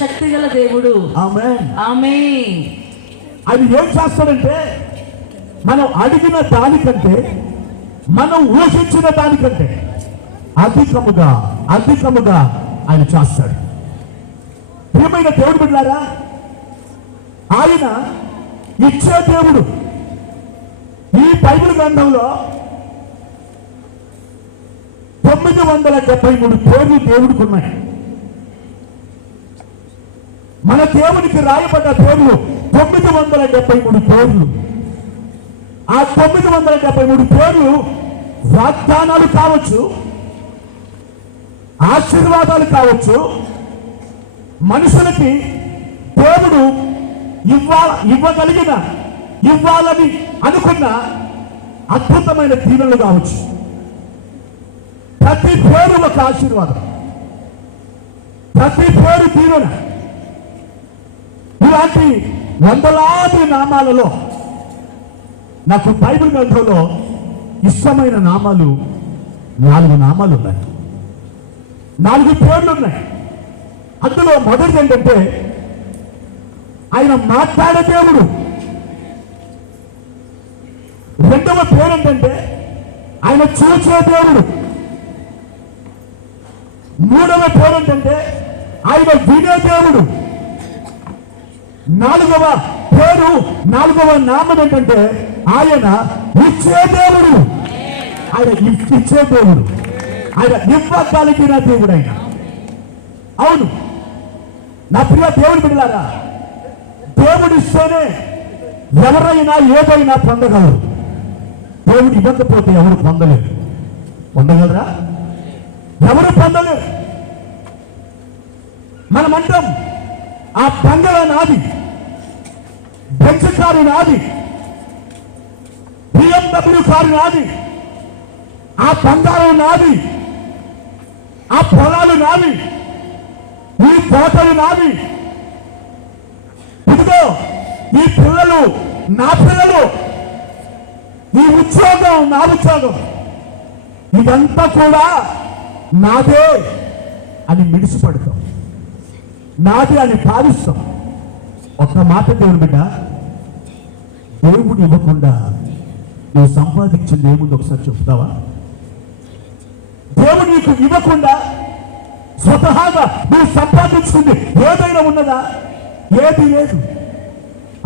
శక్తి గల దేవుడు. ఆమేన్. ఆమేన్. అది ఏం చేస్తాడంటే మనం అడిగిన దానికంటే, మనం ఊహించిన దానికంటే అధికముగా ఆయన చేస్తాడు. ప్రియమైన దేవుడు బిడ్డలారా, ఆయన ఇచ్చే దేవుడు. ఈ బైబిల్ గ్రంథంలో 973 పేర్లు దేవుడికి ఉన్నాయి. మన దేవునికి రాయబడ్డ పేర్లు 973 పేర్లు. ఆ 973 పేర్లు వాగ్దానాలు కావచ్చు, ఆశీర్వాదాలు కావచ్చు, మనుషులకి దేవుడు ఇవ్వాలని అనుకున్న అద్భుతమైన దీవెనలు కావచ్చు. ప్రతి పేరు ఒక ఆశీర్వాదం, ప్రతి పేరు దీవెన. ఇలాంటి వందలాది నామాలలో నాకు బైబిల్ గ్రంథంలో ఇష్టమైన నామాలు 4 నామాలు ఉన్నాయి, 4 పేర్లు ఉన్నాయి. అందులో మొదటిది ఏంటంటే ఆయన మాట్లాడే దేవుడు. రెండవ పేరు ఏంటంటే ఆయన చూసే దేవుడు. మూడవ పేరు ఏంటంటే ఆయన వినే దేవుడు. నాలుగవ నామం ఏంటంటే ఆయన ఇచ్చే దేవుడు. ఆయన ఇచ్చే దేవుడు, ఆయన ఇవ్వగలిగిన దేవుడు ఆయన. అవును నా ప్రియ దేవుడు బిడ్డలారా, దేవుడు ఇస్తేనే ఎవరైనా ఏదైనా పొందగలరు. దేవుడు ఇవ్వకపోతే ఎవరు పొందలేరు. పొందగలరా? ఎవరు పొందలేరు. మనమంటాం ఆ బంగళా నాది, బెంచ్ కారు నాది, BMW కారు నాది, ఆ బంగారం నాది, ఆ పొలాలు నాది, ఈ తోటలు నాది, ఇదిగో ఈ పిల్లలు నా పిల్లలు, ఈ ఉద్యోగం నా ఉద్యోగం, ఇదంతా కూడా నాదే అని మిడిసిపడతాం, నాది అని భావిస్తాం. ఒక్క మాట దేవుని బిడ్డ, దేవుడు ఇవ్వకుండా నువ్వు సంపాదించింది ఏముంది ఒకసారి చెప్తావా? దేవుడు నీకు ఇవ్వకుండా స్వతహాగా నువ్వు సంపాదించుకుంది ఏదైనా ఉన్నదా? ఏది లేదు.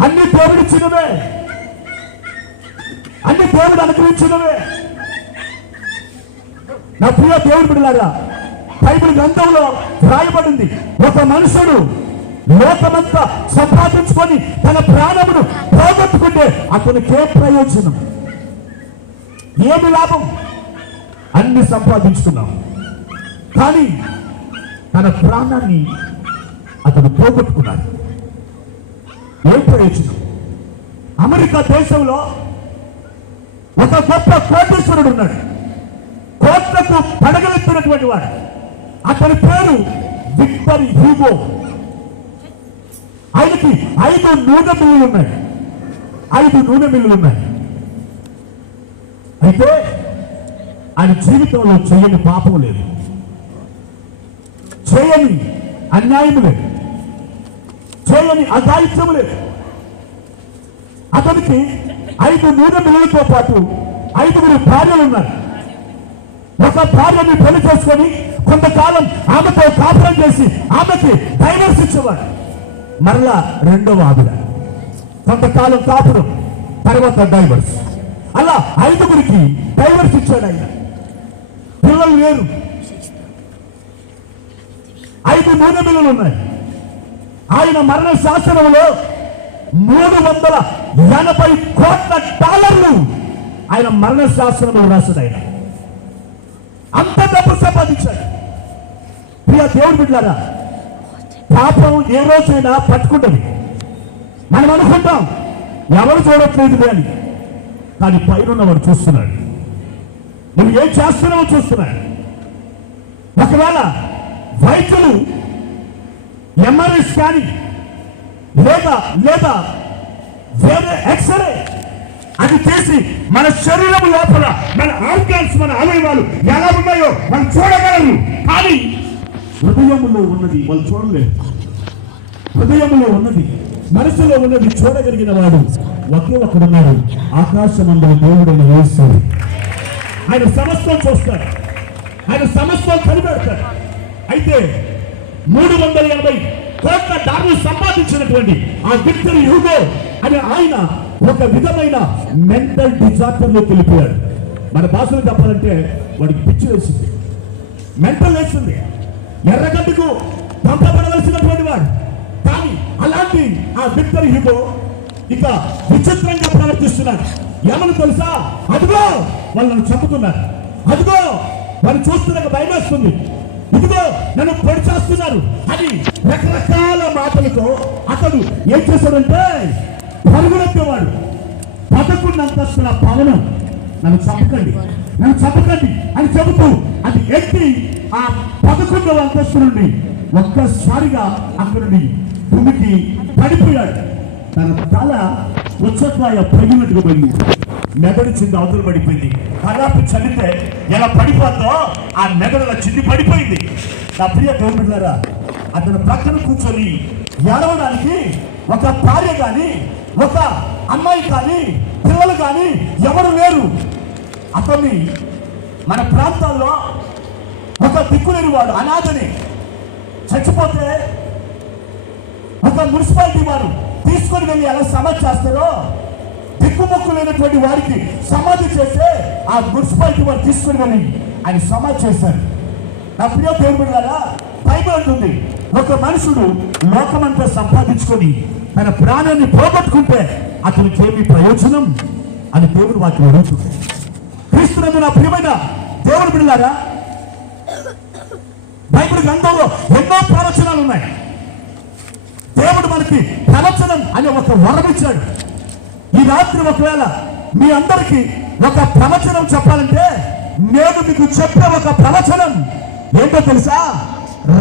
అన్ని దేవుడిచ్చినవే, అన్ని దేవుడు అనుగ్రహించినవే. నా ప్రియ దేవుడు బిడ్డలారా, బైబిల్ గ్రంథంలో రాయబడింది, ఒక మనుషుడు లోకమంతా సంపాదించుకొని తన ప్రాణమును పోగొట్టుకుంటే అతనికి ఏ ప్రయోజనం, ఏమి లాభం? అన్ని సంపాదించుకున్నాం, కానీ తన ప్రాణాన్ని అతను పోగొట్టుకున్నాడు. ఏం ప్రయోజనం? అమెరికా దేశంలో ఒక గొప్ప కోటీశ్వరుడు ఉన్నాడు, కోట్లకు పడగలెత్తినటువంటి వాడు. అతని పేరు విక్టర్ హ్యూగో. ఆయనకి 5 నూనె మిల్లులు ఉన్నాయి, 5 నూనె మిల్లులు ఉన్నాయి. అయితే ఆయన జీవితంలో చేయని పాపం లేదు, చేయని అన్యాయం లేదు, చేయని అఘాయిత్యం లేదు. అతనికి 5 నూనె మిల్లులతో పాటు 5 భార్యలు ఉన్నారు. ఒక భార్యని పెళ్లి చేసుకొని కొంతకాలం ఆమెతో కాపురం చేసి ఆమెకి డైవర్స్ ఇచ్చేవాడు. మరలా రెండవ ఆవిడ, కొంతకాలం కాపురం, తర్వాత డైవర్స్. అలా 5 డైవర్స్ ఇచ్చాడు ఆయన. పిల్లలు లేరు, 5 నూనె మిల్లులు ఉన్నాయి. ఆయన మరణ శాసనంలో $380 కోట్ల ఆయన మరణ శాసనంలో రాశాడు. ఆయన అంత డబ్బు సంపాదించాడు. ప్రియ దేవుడు బిడ్డలారా, పాపం ఏ రోజైనా పట్టుకుంటుంది. మనం అనుకుంటాం ఎవరు చూడట్లేదు అని, కానీ పైన చూస్తున్నాడు. నువ్వు ఏం చేస్తున్నావో చూస్తున్నాడు. ఒకవేళ వైద్యులు ఎంఆర్ఐ స్కానింగ్ లేదా వేరే ఎక్స్రే అది చేసి మన శరీరం లోపల మన ఆర్గాన్స్, మన అవయవాలు ఎలా ఉన్నాయో మనం చూడగలరు, కానీ హృదయంలో ఉన్నది వాళ్ళు చూడలేరు. హృదయంలో ఉన్నది, మనసులో ఉన్నది చూడగలిగిన వాడు ఒకే ఒకడున్నాడు, ఆకాశమందుల దేవుడైన యేసు. ఆయన సమస్తం చూస్తాడు, ఆయన సమస్తం కనిపెడతాడు. అయితే 380 కోట్ల డాలర్లు సంపాదించినటువంటి ఆ విక్టర్ హ్యూగో అనే ఆయన ఒక విధమైన మెంటల్ డిజార్డర్ లోకి వెళ్ళిపోయాడు. మన భాషలో చెప్పాలంటే వాడికి పిచ్చి వేసింది, మెంటల్ వేసింది. ఎర్రగడ్డకు పంపబడవలసినటువంటి వాడు, కానీ అలాంటి ఆ విక్టర్ హ్యూగో ఇక విచిత్రంగా ప్రవర్తిస్తున్నాడు. ఏమని తెలుసా? అదిగో వాళ్ళని చంపుతున్నారు, అదిగో వాళ్ళు చూస్తున్నాక భయం వేస్తుంది, ఇదిగో నన్ను పొడి చేస్తున్నారు అని రకరకాల మాటలతో అతడు ఏం చేశాడంటే పరుగులెత్తేవాడు. 11 అంతస్తుల భవనం, నన్ను చంపకండి, నన్ను చంపకండి అని చెబుతూ అది ఎక్కి ఆ 11వ అంతస్తు నుండి ఒక్కసారిగా అక్కడి నుండి భూమికి పడిపోయాడు. తన తల ఉచ్చకాయ పగినట్టుగా పోయింది, మెదడు చింది అవతల పడిపోయింది. కదాపి చలితే ఎలా పడిపోద్దో ఆ మెదడుల చింది పడిపోయింది. నా ప్రియ దేవుడులారా, అతను పక్కన కూర్చొని ఏడవడానికి ఒక భార్య కానీ, ఒక అమ్మాయి కానీ, పిల్లలు కానీ ఎవరు లేరు. అతన్ని మన ప్రాంతాల్లో ఒక దిక్కులేని వాడు, అనాథని, చచ్చిపోతే ఒక మున్సిపాలిటీ వారు తీసుకొని వెళ్ళి ఎలా సమాధి చేస్తారో, దిక్కుమొక్కు లేనటువంటి వారికి సమాధి చేస్తే ఆ మున్సిపాలిటీ వారు తీసుకొని వెళ్ళి ఆయన సమాధి చేశారు. నా ప్రియ దేవుడు గారా, బైబిల్ అంటుంది ఒక మనుషుడు లోకమంతా సంపాదించుకొని తన ప్రాణాన్ని పోగొట్టుకుంటే అతనికి ఏమి ప్రయోజనం అని దేవుడు వాక్యం అడుగుతుంది. క్రీస్తునందు నా ప్రియమైన దేవుడు బిడ్డలారా, బైబిల్ గ్రంథంలో ఎన్నో ప్రవచనాలు ఉన్నాయి. దేవుడు మనకి ప్రవచనం అనే ఒక వరం ఇచ్చాడు. ఈ రాత్రి ఒకవేళ మీ అందరికీ ఒక ప్రవచనం చెప్పాలంటే నేను మీకు చెప్పే ఒక ప్రవచనం ఏంటో తెలుసా?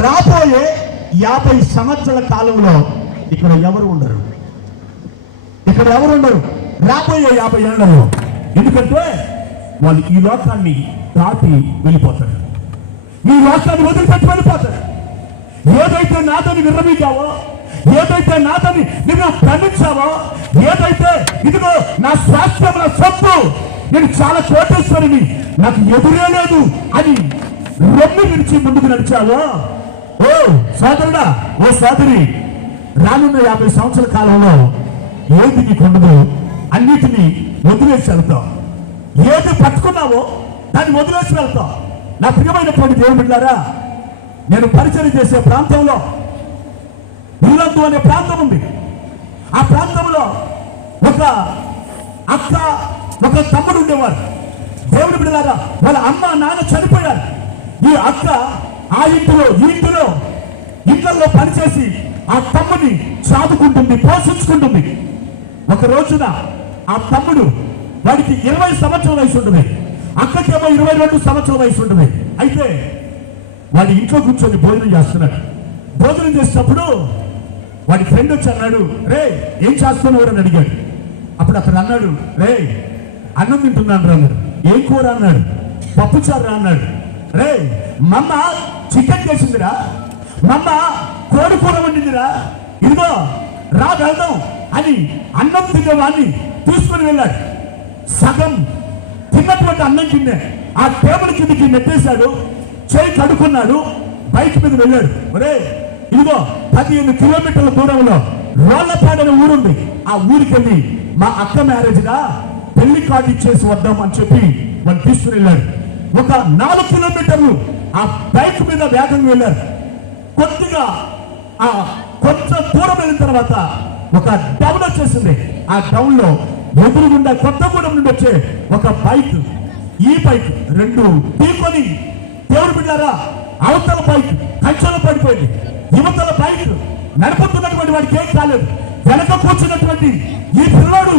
రాబోయే 50 సంవత్సరాల కాలంలో ఇక్కడ ఎవరు ఉండరు, ఇక్కడ ఎవరు ఉండరు రాబోయే 50 ఏళ్లలో. ఎందుకంటే వాళ్ళు ఈ లోకాన్ని దాటి వెళ్ళిపోతారు, ఈ లోకాన్ని వదిలిపెట్టి వెళ్ళిపోతారు. ఏదైతే నాతోని విర్రమీగావో, ఏదైతే నాతోని నిన్ను ఖండించావో, ఏదైతే ఇదిగో నా స్వాస్థ్యం, నా సొత్తు, నేను చాలా కోటేశ్వరిని, నాకు ఎదురే లేదు అని రొమ్మి విడిచి ముందుకు నడిచావో, ఓ సోదరుడా, ఓ సోదరి, రానున్న 50 సంవత్సరాల కాలంలో ఏది నీకు ఉండదు, అన్నిటినీ వదిలేసి వెళ్తావు. ఏది పట్టుకున్నావో దాన్ని వదిలేసి వెళ్తావు. నా ప్రియమైనటువంటి దేవుని బిడ్డలారా, నేను పరిచయం చేసే ప్రాంతంలో ఇల్లందు అనే ప్రాంతం ఉంది. ఆ ప్రాంతంలో ఒక అక్క, ఒక తమ్ముడు ఉండేవారు. దేవుని బిడ్డలారా, వాళ్ళ అమ్మ నాన్న చనిపోయారు. ఈ అక్క ఆ ఇంటిలో ఈ ఇంటిలో ఇళ్లలో పనిచేసి ఆ తమ్ముడిని సాదుకుంటుంది, పోషించుకుంటుంది. ఒక రోజున ఆ తమ్ముడు, వాడికి 20 సంవత్సరాల వయసు ఉంటుంది, అక్కకేమో 22 సంవత్సరాల వయసు ఉంటుంది. అయితే వాడి ఇంట్లో కూర్చొని భోజనం చేస్తున్నాడు. భోజనం చేసేటప్పుడు వాడి ఫ్రెండ్ వచ్చి అన్నాడు, రే ఏం చేస్తున్నావు అని అడిగాడు. అప్పుడు అతను అన్నాడు, రే అన్నం తింటున్నాను రా అన్నాడు. ఏం కూర అన్నాడు. పప్పుచారు రా అన్నాడు. రే మమ్మ చికెన్ చేసిందిరా, మమ్మ కోడి కూర వండిందిరా, ఇదిగో రా వెళ్దాం అని అన్నం తినేవాడిని తీసుకుని వెళ్ళాడు. సగం తిన్నటువంటి అన్నం కింద ఆ టేబుల్ కిందకి నెట్టేశాడు, చేయి కడుక్కున్నాడు, బైక్ మీద వెళ్ళాడు. ఒరే ఇదిగో 15 కిలోమీటర్ల దూరంలో రోళ్లపాడని ఊరుంది, ఆ ఊరికి వెళ్ళి మా అక్క మ్యారేజ్గా పెళ్లి కార్డు ఇచ్చేసి వద్దాం అని చెప్పి వాళ్ళు తీసుకుని వెళ్ళాడు. ఒక 4 కిలోమీటర్లు ఆ బైక్ మీద వేగంగా వెళ్ళారు. కొద్దిగా ఆ కొంచెం దూరం వెళ్ళిన తర్వాత ఒక డౌన్ వచ్చేసింది. ఆ డౌన్ లో ఎదురుగుండా కొత్తగూడెం నుండి వచ్చే ఒక బైక్, ఈ బైక్ రెండు ఢీకొని, దేవుడు బిడ్డారా, అవతల బైక్ కంచెలో పడిపోయింది, యువతల బైక్ నడుపుతున్నటువంటి వాడికి ఏం కాలేదు. వెనక కూర్చున్నటువంటి ఈ పిల్లోడు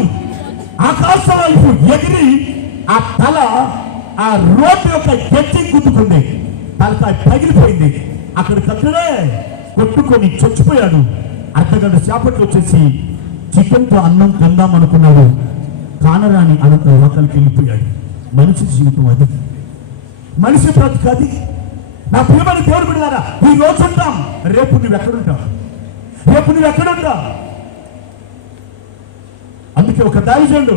ఆకాశం వైపు ఎగిరి ఆ తల ఆ రోడ్డు యొక్క ఎత్తి గుద్దుకుంది, తలకాయ పగిలిపోయింది. అక్కడికక్కడే కొట్టుకొని చచ్చిపోయాడు. అర్ధగంట సేపట్లో వచ్చేసి చికెన్తో అన్నం తిందాం అనుకున్నాడు, కానరాని అనంత లోకానికి వెళ్ళిపోయాడు. మనిషి జీవితం అది, మనిషి బ్రతుకు అది. నా ప్రియమైన దేవుడు బిడ్డలారా, ఈ రోజు ఉంటాం, రేపు నువ్వు ఎక్కడుంటావు? రేపు నువ్వు ఎక్కడుందా? అందుకే ఒక దైవజనుడు